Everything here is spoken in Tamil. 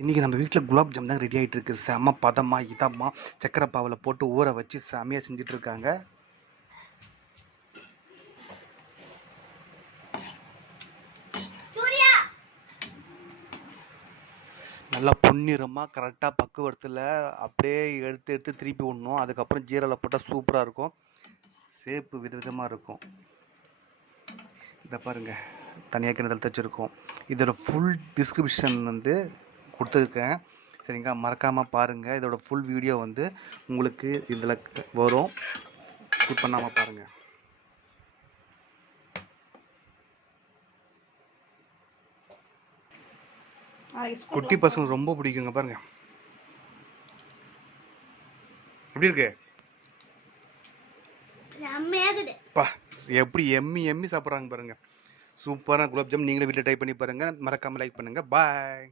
இன்றைக்கி நம்ம வீட்டில் குலாப் ஜாம் தான் ரெடி ஆகிட்டு இருக்கு. செம்ம பதமாக இதமாக சக்கரை பாவில் போட்டு ஊற வச்சு செம்மையாக செஞ்சிட்ருக்காங்க. நல்லா பொன்னிறமாக கரெக்டாக பக்குவத்தில் அப்படியே எடுத்து திருப்பி விடணும். அதுக்கப்புறம் ஜீரலில் போட்டால் சூப்பராக இருக்கும். சேப்பு விதவிதமாக இருக்கும். இதை பாருங்கள், தனியாக கிணத்துல தச்சுருக்கோம். இதோட ஃபுல் டிஸ்கிரிப்ஷன் வந்து கொடுத்துருக்கேன், சரிங்களா? மறக்காமல் பாருங்கள். இதோட ஃபுல் வீடியோ வந்து உங்களுக்கு இதில் வரும், ஸ்கிப் பண்ணாமல் பாருங்கள். குட்டி பசங்க ரொம்ப பிடிக்குங்க. பாருங்க எப்படி இருக்கு பா, எப்படி எம்மி எம்மி சாப்பிட்றாங்க பாருங்க. சூப்பரான குலாப் ஜாம் நீங்களே வீட்டில் ட்ரை பண்ணி பாருங்கள். மறக்காமல் லைக் பண்ணுங்கள். பாய்.